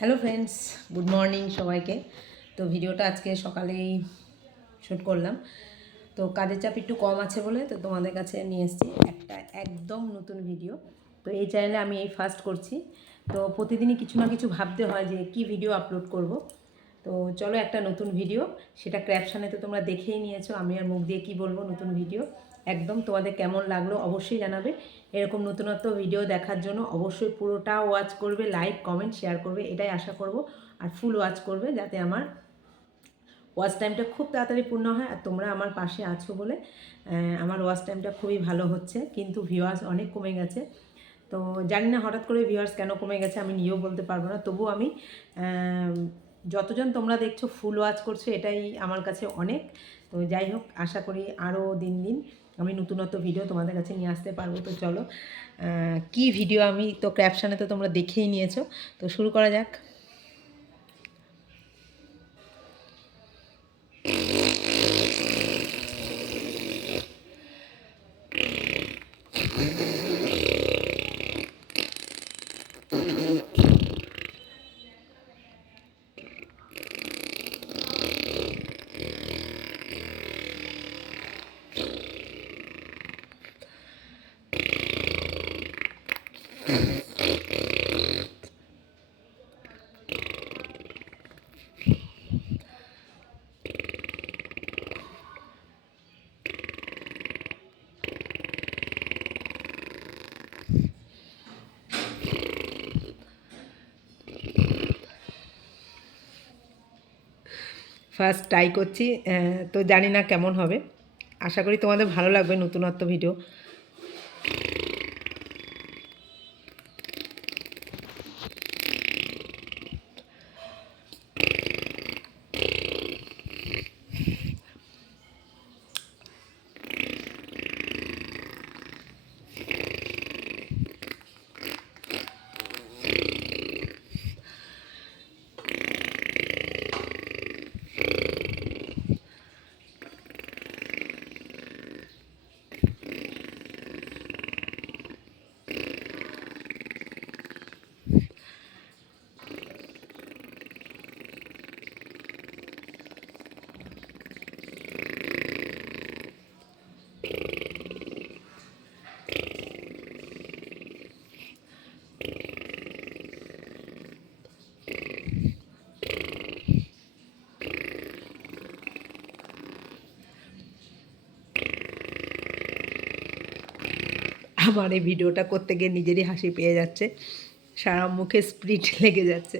Hello friends, good morning সবাইকে। তো ভিডিওটা আজকে সকালেই শ্যুট করলাম। তো কাজের চাপ একটু কম আছে বলে তো তোমাদের কাছে নিয়ে এসেছি একটা একদম নতুন ভিডিও। তো এই চ্যানেলে আমি এই ফার্স্ট করছি। তো প্রতিদিনই কিছু না কিছু ভাবতে হয় যে কি ভিডিও আপলোড করব। তো চলো একটা নতুন ভিডিও, সেটা ক্র্যাপশানে তো তোমরা দেখেই নিয়েছো, আমি আর মুখ দিয়ে কি বলবো। নতুন ভিডিও একদম তোমাদের কেমন লাগলো অবশ্যই জানাবে। এরকম নতুনত্ব ভিডিও দেখার জন্য অবশ্যই পুরোটা ওয়াচ করবে, লাইক কমেন্ট শেয়ার করবে, এটাই আশা করব। আর ফুল ওয়াচ করবে যাতে আমার ওয়াচ টাইমটা খুব তাড়াতাড়ি পূর্ণ হয়। আর তোমরা আমার পাশে আছো বলে আমার ওয়াচ টাইমটা খুবই ভালো হচ্ছে, কিন্তু ভিউয়ার্স অনেক কমে গেছে। তো জানি না হঠাৎ করে ভিউয়ার্স কেন কমে গেছে, আমি নিজেও বলতে পারবো না। তবু আমি যতজন তোমরা দেখছো ফুল ওয়াচ করছো, এটাই আমার কাছে অনেক। তো যাই হোক, আশা করি আরও দিন দিন আমি নতুনত্ব ভিডিও তোমাদের কাছে নিয়ে আসতে পারবো। তো চলো কি ভিডিও, আমি তো ক্র্যাপশানে তো তোমরা দেখেই নিয়েছো। তো শুরু করা যাক। ফার্স্ট ট্রাই করছি, তো জানি না কেমন হবে। আশা করি তোমাদের ভালো লাগবে নতুনত্ব ভিডিও। আমার এই ভিডিওটা করতে গিয়ে নিজেরই হাসি পেয়ে যাচ্ছে, সারা মুখে স্প্রিট লেগে যাচ্ছে।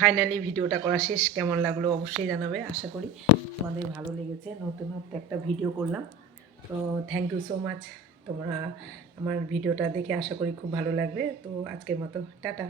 ফাইনালি ভিডিওটা করা শেষ, কেমন লাগলো অবশ্যই জানাবে। আশা করি তোমাদের ভালো লেগেছে, নতুনত্ব একটা ভিডিও করলাম। তো থ্যাংক ইউ সো মাচ, তোমরা আমার ভিডিওটা দেখে আশা করি খুব ভালো লাগবে। তো আজকের মতো টাটা।